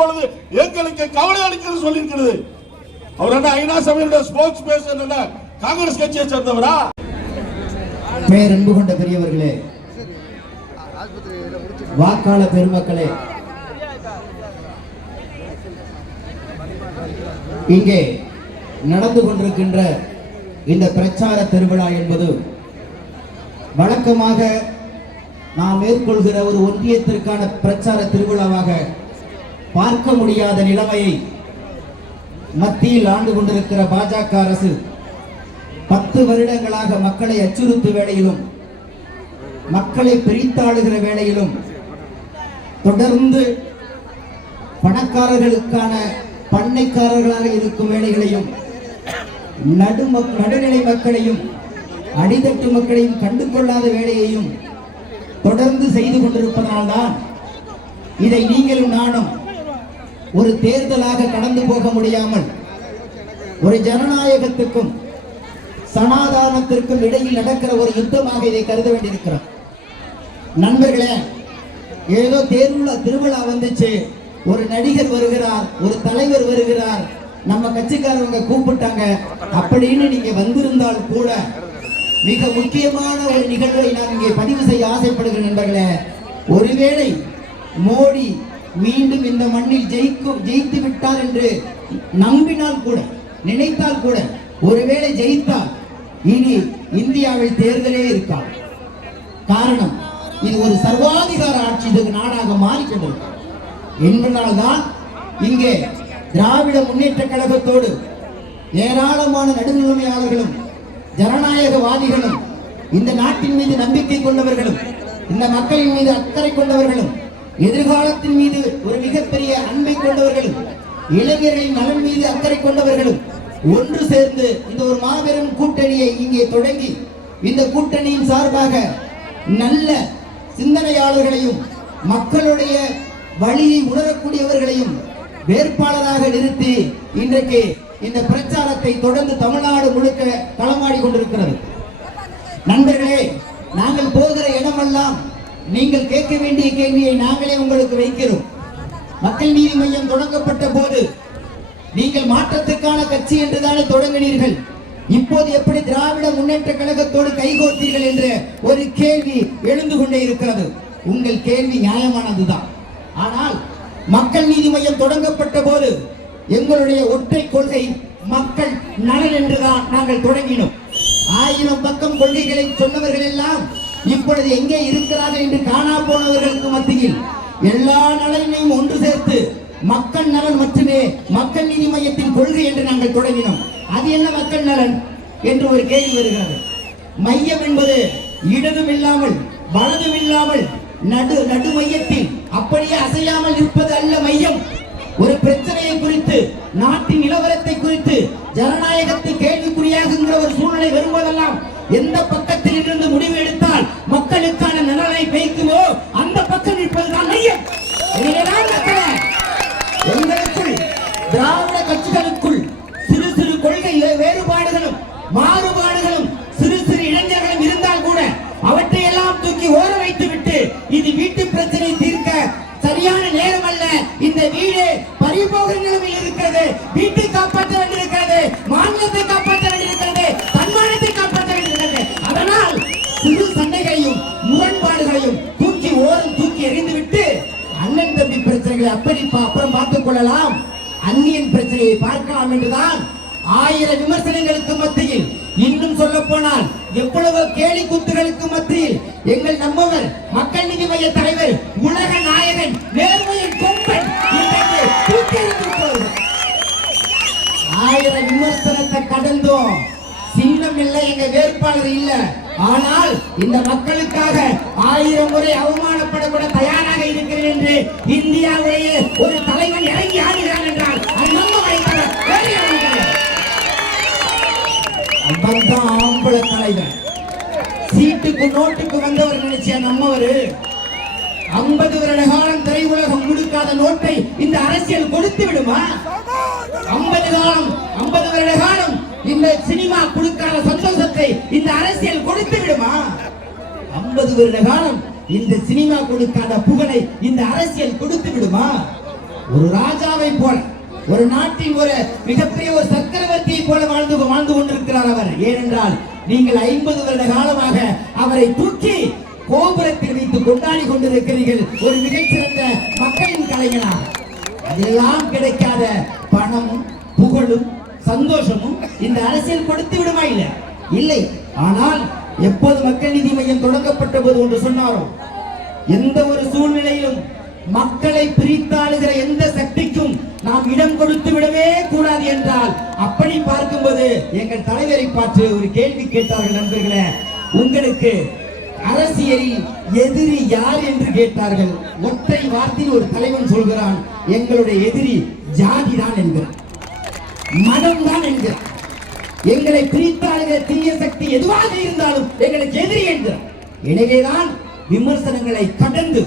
பார்க்கும் பொழுது எங்களுக்கு கவலை அளிக்கிறது சொல்லியிருக்கிறது. அவர் என்ன ஐநா சபையுடைய ஸ்போக்ஸ் பேசன் என்ன காங்கிரஸ் கட்சியை சேர்ந்தவரா? பெயர் அன்பு கொண்ட பெரியவர்களே வாக்காள பெருமக்களே இங்கே நடந்து கொண்டிருக்கின்ற இந்த பிரச்சார திருவிழா என்பது வழக்கமாக நாம் மேற்கொள்கிற ஒரு ஒன்றியத்திற்கான பிரச்சார திருவிழாவாக பார்க்க முடியாத நிலைமையை மத்தியில் ஆண்டு கொண்டிருக்கிற பாஜக அரசு பத்து வருடங்களாக மக்களை அச்சுறுத்தும் வேளையிலும் மக்களை பிரித்தாளுகிற வேளையிலும் தொடர்ந்து பணக்காரர்களுக்கான பண்ணைக்காரர்களாக இருக்கும் வேலைகளையும் நடு நடுநிலை மக்களையும் அடித்தட்டு மக்களையும் கண்டு கொள்ளாத வேலையையும் தொடர்ந்து செய்து கொண்டிருப்பதனால்தான் இதை நீங்களும் நானும் ஒரு தேர்தலாக கடந்து போக முடியாமல் ஒரு ஜனநாயகத்துக்கும் சமாதானத்திற்கும் இடையில் நடக்கிற ஒரு யுத்தமாக இதை கருத வேண்டியிருக்கிறோம் நண்பர்களே ஏதோ தேர்வுல திருவிழா வந்துச்சு. ஒரு நடிகர் வருகிறார் ஒரு தலைவர் வருகிறார். நம்ம கட்சிக்காரவங்க கூப்பிட்டாங்க. அப்படின்னு நீங்க வந்திருந்தால் கூட மிக முக்கியமான ஒரு நிகழ்வை நான் இங்கே பதிவு செய்ய ஆசைப்படுகிறேன் நண்பர்களே. ஒருவேளை மோடி மீண்டும் இந்த மண்ணில் ஜெயிக்கும் ஜெயித்து விட்டார் என்று நம்பினால் கூட நினைத்தால் கூட ஒருவேளை ஜெயித்தால் இனி இந்தியாவில் தேர்தலே இருக்கா காரணம் இது ஒரு சர்வாதிகார ஆட்சி நாடாக மாறிக்கொண்டிருக்கிறது. என்பதால்தான் இங்கே திராவிட முன்னேற்ற கழகத்தோடு ஏராளமான நடுநிலைமையாளர்களும் ஜனநாயகவாதிகளும் இந்த நாட்டின் மீது நம்பிக்கை கொண்டவர்களும் இந்த மக்களின் மீது அக்கறை கொண்டவர்களும் எதிர்காலத்தின் மீது ஒரு மிகப்பெரிய அன்பை கொண்டவர்களும் இளைஞர்களின் நலன் மீது அக்கறை கொண்டவர்களும் ஒன்று சேர்ந்து இந்த ஒரு மாபெரும் கூட்டணியை இங்கே தொடங்கி இந்த கூட்டணியின் சார்பாக நல்ல சிந்தனையாளர்களையும் மக்களுடைய வழியை உணரக்கூடியவர்களையும் வேட்பாளராக நிறுத்தி இன்றைக்கு இந்த பிரச்சாரத்தை தொடர்ந்து தமிழ்நாடு முழுக்க களமாடி கொண்டிருக்கிறது. நண்பர்களே நாங்கள் போகிற இடமெல்லாம் நீங்கள் கேட்க வேண்டிய கேள்வியை நாங்களே உங்களுக்கு வைக்கிறோம். மக்கள் நீதி மையம் தொடங்கப்பட்ட போது நீங்கள் மாற்றத்துக்கான கட்சி என்றுதானே தொடங்கினீர்கள். இப்போது எப்படி திராவிட முன்னேற்ற கழகத்தோடு கைகோர்த்தீர்கள் என்ற ஒரு கேள்வி எழுந்து கொண்டே இருக்கிறது. உங்கள் கேள்வி நியாயமானதுதான். ஆனால் மக்கள் நீதி மையம் தொடங்கப்பட்ட போது எங்களுடைய ஒற்றை கொள்கை மக்கள் நலன் என்றுதான் நாங்கள் தொடங்கினோம். ஆயிரம் பக்கம் கொள்கைகளை சொன்னவர்கள் எல்லாம் இப்பொழுது எங்கே இருக்கிறார்கள் என்று காணா போனவர்களுக்கு மத்தியில் எல்லா நலனையும் ஒன்று சேர்த்து மக்கள் நலன் மட்டுமே மக்கள் நீதி மையத்தின் கொள்கை என்று நாங்கள் தொடங்கினோம். அது என்ன மக்கள் நலன் என்று ஒரு கேள்வி வருகிறது. மையம் என்பது இடதும் இல்லாமல் வலதும் இல்லாமல் நடு நடு மையத்தில் அப்படியே அசையாமல் இருப்பது அல்ல மையம். ஒரு பிரச்சனையை குறித்து நாட்டின் நிலவரத்தை குறித்து ஜனநாயகத்தை கேள்விக்குறியாகுங்கிற ஒரு சூழ்நிலை வரும்போதெல்லாம் எந்த பக்கத்தில் இருந்து முடிவு எடுத்தால் மக்களுக்கான நலனை பெய்க்குமோ அந்த பக்கம் நிற்பதுதான் மையம். எனவேதான் எங்களுக்குள் திராவிட கட்சிகளுக்குள் சிறு சிறு கொள்கை வேறுபாடுகளும் மாறுபாடுகளும் சிறு சிறு இளைஞர்களும் இருந்தால் கூட அவற்றை எல்லாம் தூக்கி ஓர வைத்து விட்டு இது வீட்டு பிரச்சனை தீர்க்க சரியான நேரம் அப்படி அப்புறம் பார்த்துக் கொள்ளலாம். அந்நியன் பிரச்சனையை பார்க்கலாம் என்றுதான் ஆயிரம் விமர்சனங்களுக்கு மத்தியில் இன்னும் சொல்ல போனால் எவ்வளவு கேலி குத்துகளுக்கு மத்தியில் எங்கள் நம்மவர் மக்கள் நீதி மைய தலைவர் உலக நாயகன் நேர்மையின் கொம்பன் ஆயிரம் விமர்சனத்தை கடந்தோம். சின்னம் இல்லை எங்க வேட்பாளர் இல்ல. ஆனால் இந்த மக்களுக்காக ஆயிரம் முறை அவமானப்படக்கூட தயாராக இருக்கிறேன் என்று இந்தியாவிலேயே ஒரு தலைவன் இறங்கி ஆடுகிறான் என்றால் அது நம்ம அவன்தான் ஆம்பளை தலைவன் சீட்டுக்கு நோட்டுக்கு வந்தவர் நினைச்சியா நம்மவரு. ஐம்பது வருட காலம் திரையுலகம் கொடுக்காத நோட்டை இந்த அரசியல் கொடுத்து விடுமா? ஐம்பது காலம் ஐம்பது வருட காலம் இந்த சினிமா கொடுக்காத சந்தோஷத்தை இந்த அரசியல் கொடுத்து விடுமா? ஐம்பது வருட காலம் இந்த சினிமா கொடுக்காத புகழை இந்த அரசியல் கொடுத்து விடுமா? ஒரு ராஜாவை போல ஒரு நாட்டின் ஒரு மிகப்பெரிய ஒரு சக்கரவர்த்தியை போல வாழ்ந்து வாழ்ந்து கொண்டிருக்கிறார் அவர். ஏனென்றால் நீங்கள் ஐம்பது வருட காலமாக அவரை தூக்கி கோபுரத்தில் வைத்து கொண்டாடி கொண்டிருக்கிறீர்கள். ஒரு மிகச்சிறந்த மக்களின் கலைஞனா அதெல்லாம் கிடைக்காத பணமும் சந்தோஷமும் அரசியல் கொடுத்து விடுமா இல்ல? இல்லை. ஆனால் எப்போது மக்கள் நீதி மையம் தொடங்கப்பட்ட போது ஒன்று சொன்னாரோ? எந்த ஒரு சூழ்நிலையிலும் மக்களை பிரித்தாளுகிற எந்த சக்திக்கும் நாம் இடம் கொடுத்து விடவே கூடாது என்றால் அப்படி பார்க்கும்போது எங்கள் தலைவரை பார்த்து ஒரு கேள்வி கேட்டார்கள் நண்பர்களே. உங்களுக்கு அரசியலில் எதிரி யார் என்று கேட்டார்கள். ஒற்றை வார்த்தையில் ஒரு தலைவன் சொல்கிறான் எங்களுடைய எதிரி ஜாதி தான் என்கிறான். மதம் தான் என்கிறான். எங்களை பிரித்தாளுகிற தீய சக்தி எதுவாக இருந்தாலும் எங்களுக்கு எதிரி என்கிறார் எனவேதான் விமர்சனங்களை கடந்து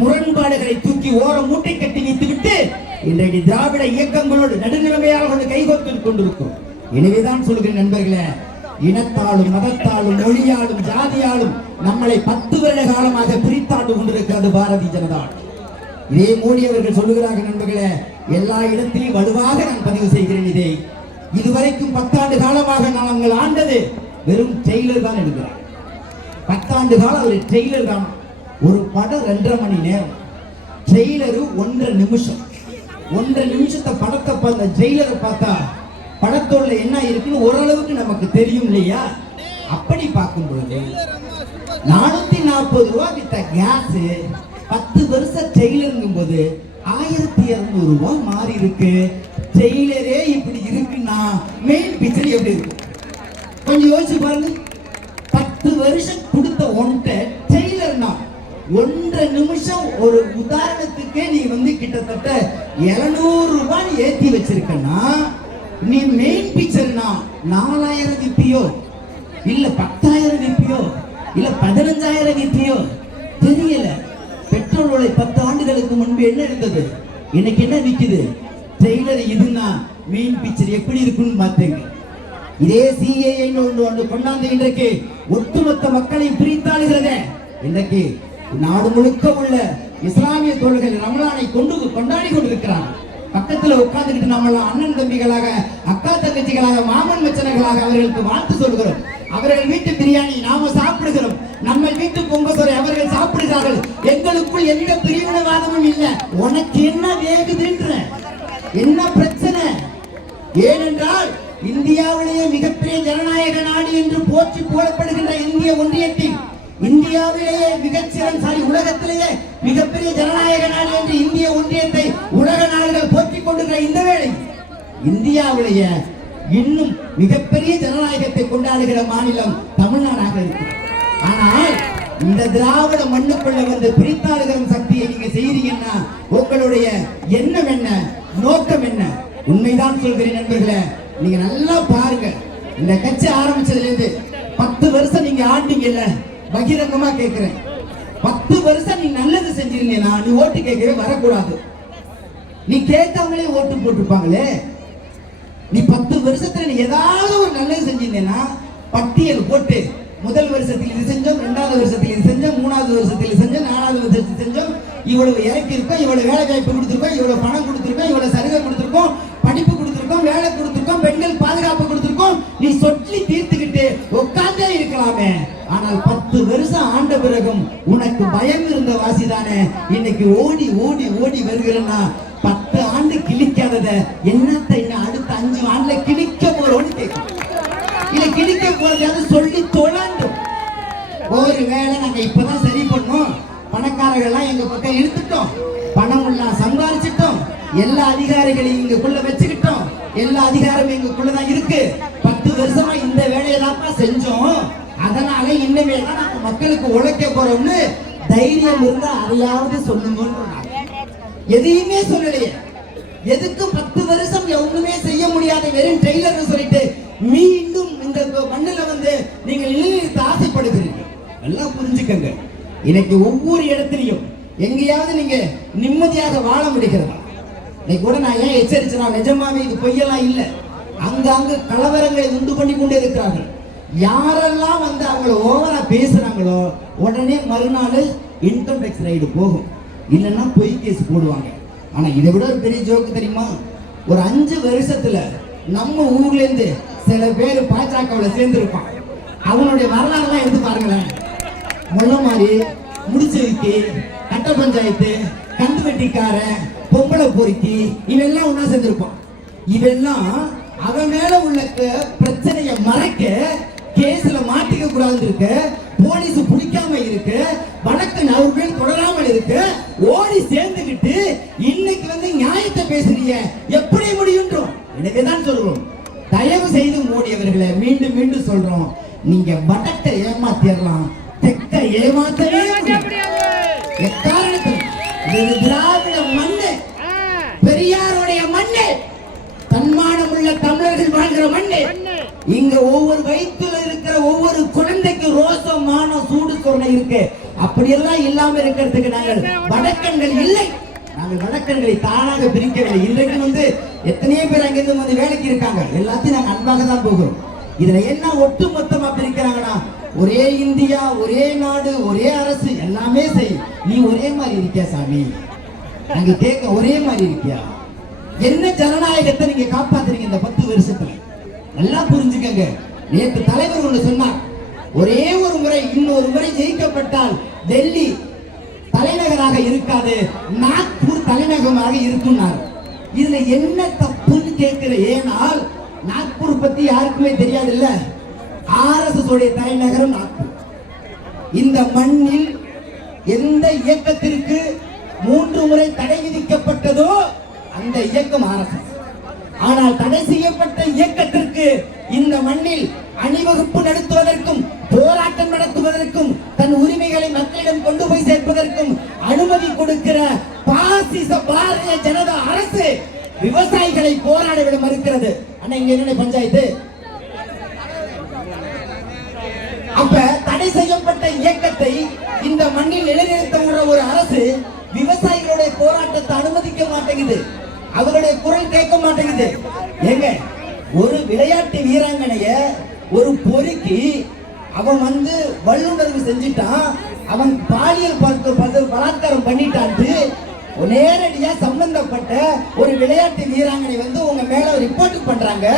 முரண்பாடுகளை தூக்கி ஓரம் மூட்டை கட்டி வைத்துவிட்டு இன்றைக்கு திராவிட இயக்கங்களோடு நடுநிலைமையாக கொண்டு கைகோத்து கொண்டிருக்கிறோம். எனவேதான் சொல்கிறேன் நண்பர்களே இனத்தாலும் மதத்தாலும் மொழியாலும் ஜாதியாலும் நம்மளை பத்து வருட காலமாக பிரித்தாண்டு கொண்டிருக்கிறது பாரதிய ஜனதா. இதே மோடி அவர்கள் சொல்லுகிறார்கள் நண்பர்களே எல்லா இடத்திலும் வலுவாக நான் பதிவு செய்கிறேன் இதை. இதுவரைக்கும் பத்தாண்டு காலமாக நாங்கள் ஆண்டது வெறும் டெய்லர் தான் எடுக்கிறார் பத்தாண்டு காலம் ஒரு டெய்லர் தான். ஒரு படம் ரெண்டரை மணி நேரம். ட்ரெய்லரு ஒன்றரை நிமிஷம். ஒன்றரை நிமிஷத்தை படத்தை பார்த்த ட்ரெய்லரை பார்த்தா படத்தோட என்ன இருக்குன்னு ஓரளவுக்கு நமக்கு தெரியும் இல்லையா? அப்படி பார்க்கும் பொழுது நானூத்தி நாற்பது ரூபா வித்த கேஸ் பத்து வருஷம் ட்ரெய்லருங்கும் போது ஆயிரத்தி இரநூறுவா மாறி இருக்கு. ஜெயிலரே இப்படி இருக்குன்னா மெயின் பிக்சர் எப்படி இருக்கும் கொஞ்சம் யோசிச்சு பாருங்க. பத்து வருஷம் கொடுத்த ஒன்ட்ட ஜெயிலர்னா ஒன்றரை நிமிஷம் ஒரு உதாரணத்துக்கே நீ வந்து கிட்டத்தட்ட 700 ரூபாய் ஏத்தி வச்சிருக்கன்னா நீ மெயின் பிக்சர்னா நாலாயிரம் விப்பியோ இல்ல பத்தாயிரம் விப்பியோ இல்ல பதினஞ்சாயிரம் விப்பியோ தெரியல. பெட்ரோல் விலை பத்து ஆண்டுகளுக்கு முன்பு என்ன இருந்தது? இன்னைக்கு என்ன விற்குது ட்ரெய்லர் இதுன்னா மெயின் பிக்சர் எப்படி இருக்குன்னு பார்த்தேங்க. இதே சிஏஐ ஒன்று ஒன்று கொண்டாந்து இன்றைக்கு ஒட்டுமொத்த மக்களை பிரித்தாளுகிறத. இன்றைக்கு நாடு முழுக்க உள்ள இஸ்லாமிய தோழர்கள் ரமலானை கொண்டு கொண்டாடி கொண்டிருக்கிறார் பக்கத்துல உட்கார்ந்துக்கிட்டு நம்மளாம் அண்ணன் தம்பிகளாக அக்கா தங்கச்சிகளாக மாமன் மச்சனர்களாக அவர்களுக்கு வாழ்த்து சொல்கிறோம். அவர்கள் வீட்டு பிரியாணி நாம சாப்பிடுகிறோம். நம்ம வீட்டு பொங்கசோரை அவர்கள் சாப்பிடுகிறார்கள். எங்களுக்குள் எந்த பிரிவினவாதமும் இல்லை. உனக்கு என்ன வேகுதுன்ற என்ன பிரச்சனை? ஏனென்றால் இந்தியாவிலேயே மிகப்பெரிய ஜனநாயக நாடு என்று போற்றி போடப்படுகின்ற இந்திய ஒன்றியத்தில் இந்தியாவிலேயே மிகச்சிறந்த சாரி உலகத்திலேயே மிகப்பெரிய ஜனநாயக நாடு என்று இந்திய ஒன்றியத்தை உலக நாடுகள் போற்றிக் கொண்டிருக்கிற இந்த வேளை இந்தியாவிலேயே இன்னும் மிகப்பெரிய ஜனநாயகத்தை கொண்டாடுகிற மாநிலம் தமிழ்நாடாக இருக்கு. ஆனால் இந்த திராவிட மண்ணுக்குள்ள வந்து பிரித்தாளுகிற சக்தியை நீங்க செய்றீங்கன்னா உங்களுடைய எண்ணம் என்ன? நோக்கம் என்ன? உண்மைதான் சொல்கிறேன் நண்பர்களே. நீங்க நல்லா பாருங்க. இந்த கட்சி ஆரம்பிச்சதுல இருந்து பத்து வருஷம் நீங்க ஆண்டீங்கல்ல? பகிரங்கமா கேட்கிறேன். பத்து வருஷம் நீ நல்லது செஞ்சிருந்தீங்கன்னா நீ ஓட்டு கேட்கவே வரக்கூடாது. நீ கேட்காமலே ஓட்டு போட்டிருப்பாங்களே. நீ பத்து வருஷத்துல நீ ஏதாவது ஒரு நல்லது செஞ்சிருந்தேன்னா பட்டியல் போட்டு முதல் வருஷத்தில் இது செஞ்சோம் ரெண்டாவது வருஷத்தில் இது செஞ்சோம் மூணாவது வருஷத்தில் இது செஞ்சோம் நாலாவது வருஷத்தில் செஞ்சோம். இவ்வளவு இறக்கி இருக்கோம் இவ்வளவு வேலை வாய்ப்பு கொடுத்துருக்கோம் இவ்வளவு பணம் கொடுத்துருக்கோம் இவ்வளவு சலுகை கொடுத்துருக்கோம் படிப்பு கொடுத்துருக்கோம் வேலை கொடுத்துருக்கோம் பெண்கள் பாதுகாப்பு கொடுத்துருக்கோம். நீ சொல்லி தீர்த்துக்கிட்டு உட்கார்ந்தே இருக்கலாமே. ஆனால் பத்து வருஷம் ஆண்ட பிறகும் உனக்கு பயம் இருந்த வாசிதானே இன்னைக்கு ஓடி ஓடி ஓடி வருகிறேன்னா பத்து ஆண்டு கிழிக்காதத என்னத்தை இன்னும் அடுத்த அஞ்சு ஆண்டுல கிழிக்க போறோம்னு கேட்கும். இல்ல கிழிக்க போறதாவது சொல்லி தொழண்டும் ஒரு வேளை நாங்க இப்பதான் சரி பண்ணோம். பணக்காரர்கள்லாம் எங்க பக்கம் இழுத்துட்டோம். பணம் எல்லாம் சம்பாரிச்சிட்டோம். எல்லா அதிகாரிகளையும் இங்கக்குள்ள வச்சுக்கிட்டோம். எல்லா அதிகாரமும் எங்களுக்குள்ளதான் இருக்கு. பத்து வருஷமா இந்த வேலையை தான் செஞ்சோம். அதனால இனிமேல் தான் நாங்க மக்களுக்கு உழைக்க போறோம்னு தைரியம் இருந்தா அதையாவது சொல்லுங்க எதையுமே சொல்லலையே. எதுக்கு பத்து வருஷம் ஒண்ணுமே செய்ய முடியாத வெறும் ட்ரெய்லர் சொல்லிட்டு மீண்டும் இந்த மண்ணில் வந்து நீங்கள் நிலைநிறுத்த ஆசைப்படுகிறீர்கள். எல்லாம் புரிஞ்சுக்கங்க. இன்னைக்கு ஒவ்வொரு இடத்துலையும் எங்கேயாவது நீங்க நிம்மதியாக வாழ முடிகிறதா? இன்னைக்கு கூட நான் ஏன் எச்சரிச்சேன் நிஜமாவே இது பொய்யெல்லாம் இல்லை. அங்காங்கு கலவரங்களை உண்டு பண்ணி கொண்டே இருக்கிறார்கள் யாரெல்லாம் வந்து அவங்கள ஓவரா பேசுறாங்களோ உடனே மறுநாள் இன்கம் டேக்ஸ் ரைடு போகும். இல்லைன்னா பொய் கேஸ் போடுவாங்க. ஆனா இதை விட ஒரு பெரிய ஜோக்கு தெரியுமா? ஒரு அஞ்சு வருஷத்துல நம்ம ஊர்லேருந்து சில பேர் பாஜகவில் சேர்ந்திருப்பான். அவனுடைய வரலாறுலாம் எடுத்து பாருங்களேன். முள்ள மாதிரி முடிச்சு வைக்கி கட்ட பஞ்சாயத்து கந்து வெட்டிக்கார பொம்பளை பொறுக்கி இவெல்லாம் ஒண்ணா சேர்ந்திருப்பான். இவெல்லாம் அவன் மேல உள்ள பிரச்சனையை மறைக்க கேஸ்ல மாட்டிக்க கூடாது இருக்கு போலீஸ் பிடிக்காம இருக்கு வழக்கு நவர்கள் தொடராமல் இருக்கு ஓடி சேர்ந்துகிட்டு இன்னைக்கு வந்து நியாயத்தை பேசுறீங்க எப்படி முடியுன்றோம்? எனக்கு தான் சொல்றோம். தயவு செய்து மூடியவர்களை மீண்டும் மீண்டும் சொல்றோம். நீங்க வடக்கை ஏமாத்திடலாம் தெக்க ஏமாத்தவே எக்காரணத்தில்? இது திராவிட மண்ணு. பெரியாருடைய மண்ணு. தன்மானம் உள்ள தமிழர்கள் வாழ்கிற மண்ணு. இங்க ஒவ்வொரு வயிற்றுல இருக்கிற ஒவ்வொரு குழந்தைக்கு ரோசம் மானம் சூடு சொன்ன இருக்கு. அப்படியெல்லாம் இல்லாம இருக்கிறதுக்கு நாங்கள் வடக்கங்கள் இல்லை. நாங்கள் வழக்கங்களை தானாக பிரிக்கவில்லை. இன்றைக்கு வந்து எத்தனையோ பேர் அங்கிருந்து வந்து வேலைக்கு இருக்காங்க. எல்லாத்தையும் நாங்கள் அன்பாக தான் போகிறோம். இதுல என்ன ஒட்டு மொத்தமா பிரிக்கிறாங்கன்னா ஒரே இந்தியா ஒரே நாடு ஒரே அரசு எல்லாமே செய் நீ ஒரே மாதிரி இருக்கியா சாமி? நாங்க கேட்க ஒரே மாதிரி இருக்கியா? என்ன ஜனநாயகத்தை நீங்க காப்பாத்துறீங்க இந்த பத்து வருஷத்துல? நல்லா புரிஞ்சுக்கங்க. நேற்று தலைவர் ஒன்று சொன்னார். ஒரே ஒரு முறை இன்னொரு முறை ஜெயிக்கப்பட்டால் டெல்லி தலைநகராக இருக்காது. நாக்பூர் தலைநகரமாக இருக்கும்னார் இதுல என்ன தப்புன்னு கேட்கிற ஏனால் நாக்பூர் பத்தி யாருக்குமே தெரியாது இல்ல ஆர்எஸ்எஸ் உடைய தலைநகரம் நாக்பூர். இந்த மண்ணில் எந்த இயக்கத்திற்கு மூன்று முறை தடை விதிக்கப்பட்டதோ அந்த இயக்கம் ஆர்எஸ்எஸ் ஆனால் தடை செய்யப்பட்ட இயக்கத்திற்கு இந்த மண்ணில் அணிவகுப்பு நடத்துவதற்கும் போராட்டம் நடத்துவதற்கும் தன் உரிமைகளை மக்களிடம் கொண்டு போய் சேர்ப்பதற்கும் அனுமதி கொடுக்கிற பாசிச பாரதிய ஜனதா அரசு விவசாயிகளை போராட விட மறுக்கிறது. அண்ணா இங்க என்ன பஞ்சாயத்து? அப்ப தடை செய்யப்பட்ட இயக்கத்தை இந்த மண்ணில் நிலைநிறுத்த ஒரு அரசு விவசாயிகளுடைய போராட்டத்தை அனுமதிக்க மாட்டேங்குது. அவருடைய குரல் கேட்க மாட்டேங்குது. ஏங்க ஒரு விளையாட்டு வீராங்கனைய ஒரு பொறுக்கி அவன் வந்து வல்லுணர்வு செஞ்சுட்டான். அவன் பாலியல் பார்த்து பார்த்து பலாத்காரம் பண்ணிட்டான்ட்டு நேரடியா சம்பந்தப்பட்ட ஒரு விளையாட்டு வீராங்கனை வந்து உங்க மேல ரிப்போர்ட் பண்றாங்க.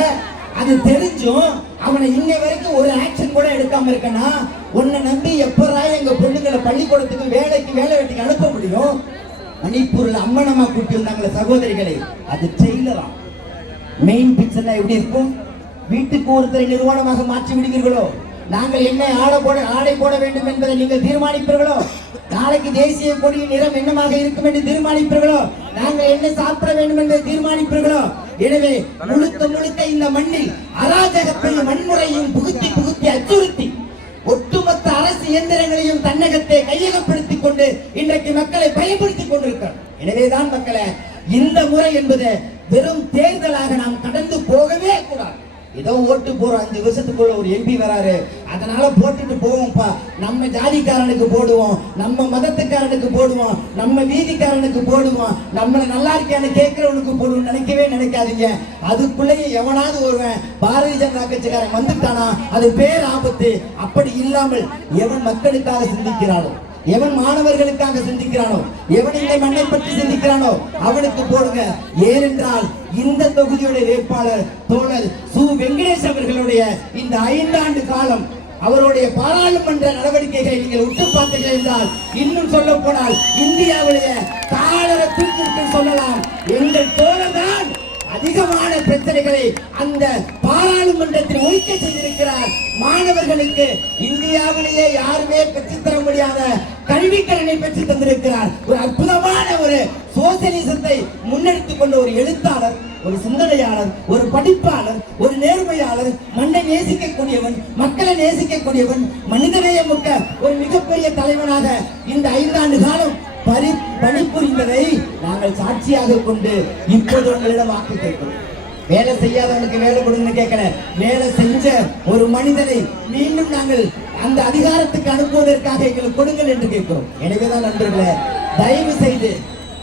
அது தெரிஞ்சும் அவனை இன்னை வரைக்கும் ஒரு ஆக்ஷன் கூட எடுக்காம இருக்கனா? உன்னை நம்பி எப்பரா எங்க பொண்ணுங்களை பள்ளிக்கூடத்துக்கு வேலைக்கு வேலை வெட்டிக்கு அனுப்ப முடியும்? மணிப்பூர்ல அம்மனமா கூட்டி வந்தாங்களே சகோதரிகளை அது ட்ரெய்லரா மெயின் பிக்சர்ல எப்படி இருக்கும்? வீட்டுக்கு ஒருத்தரை நிறுவனமாக மாற்றி விடுவீர்களோ? நாங்கள் என்ன ஆடை போட ஆடை போட வேண்டும் என்பதை நீங்கள் தீர்மானிப்பீர்களோ? நாளைக்கு தேசிய கொடியின் நிறம் என்னமாக இருக்கும் என்று தீர்மானிப்பீர்களோ? நாங்கள் என்ன சாப்பிட வேண்டும் என்று தீர்மானிப்பீர்களோ? எனவே முழுக்க முழுக்க இந்த மண்ணில் அராஜகத்தையும் வன்முறையும் புகுத்தி புகுத்தி அச்சுறுத்தி ஒட்டுமொத்த அரசு இயந்திரங்களையும் தன்னகத்தை கையகப்படுத்திக் கொண்டு இன்றைக்கு மக்களை பயன்படுத்திக் கொண்டிருக்கிறோம். எனவேதான் மக்களை இந்த முறை என்பது வெறும் தேர்தலாக நாம் கடந்து போகவே கூடாது. ஏதோ ஓட்டு போறோம் அஞ்சு வருஷத்துக்குள்ள ஒரு எம்பி வராரு. அதனால போட்டுட்டு போவோம்ப்பா. நம்ம ஜாதிக்காரனுக்கு போடுவோம். நம்ம மதத்துக்காரனுக்கு போடுவோம். நம்ம வீதிக்காரனுக்கு போடுவோம். நம்மள நல்லா இருக்கான்னு கேட்கிறவனுக்கு போடுவோம் நினைக்கவே நினைக்காதீங்க. அதுக்குள்ளேயே எவனாவது ஒருவன் பாரதிய ஜனதா கட்சிக்காரன் வந்துட்டானா அது பேர் ஆபத்து. அப்படி இல்லாமல் எவன் மக்களுக்காக சிந்திக்கிறானோ எவன் மாணவர்களுக்காக சிந்திக்கிறானோ எவன் இந்த மண்ணை பற்றி சிந்திக்கிறானோ அவனுக்கு போடுங்க. ஏனென்றால் இந்த தொகுதியுடைய வேட்பாளர் தோழர் சு. வெங்கடேஷ் அவர்களுடைய இந்த ஐந்தாண்டு காலம் அவருடைய பாராளுமன்ற நடவடிக்கைகளை நீங்கள் உற்று பார்த்தீர்கள் என்றால் இன்னும் சொல்ல போனால் இந்தியாவுடைய தாளர தூக்கிட்டு சொல்லலாம். எங்கள் தோழர் தான் அதிகமான பிரச்சனைகளை அந்த பாராளுமன்றத்தில் ஒழிக்க செய்திருக்கிறார் மாணவர்களுக்கு இந்தியாவிலேயே யாருமே பெற்றுத்தர முடியாத கல்விக்கடனை பெற்று தந்திருக்கிறார். ஒரு அற்புதமான ஒரு சோசியலிசத்தை முன்னெடுத்துக் கொண்ட ஒரு எழுத்தாளர் ஒரு சிந்தனையாளர் ஒரு படிப்பாளர் ஒரு நேர்மையாளர் மண்ணை நேசிக்கக்கூடியவன் மக்களை நேசிக்கக்கூடியவன் மனிதநேயம் ஒரு மிகப்பெரிய தலைவனாக இந்த ஐந்தாண்டு காலம் பரி பணிபுரிந்ததை நாங்கள் சாட்சியாக கொண்டு இப்போது உங்களிடம் வாக்கு கேட்கிறோம். வேலை செய்யாதவனுக்கு வேலை கொடுங்கன்னு கேட்கல. வேலை செஞ்ச ஒரு மனிதனை மீண்டும் நாங்கள் அந்த அதிகாரத்துக்கு அனுப்புவதற்காக எங்களுக்கு கொடுங்கள் என்று கேட்கிறோம். எனவேதான் நண்பர்களே தயவு செய்து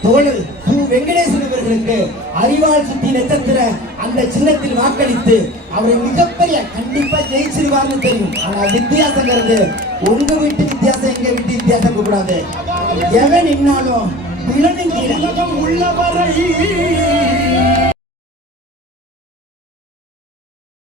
தோழர் சு வெங்கடேசன் அவர்களுக்கு அறிவாள் சுத்தி நட்சத்திர அந்த சின்னத்தில் வாக்களித்து அவரை மிகப்பெரிய கண்டிப்பா ஜெயிச்சிருவார்னு தெரியும். ஆனா வித்தியாசங்கிறது உங்க வீட்டு வித்தியாசம் எங்க வீட்டு வித்தியாசம் கூடாது எவன் நின்னாலும் உள்ளவரை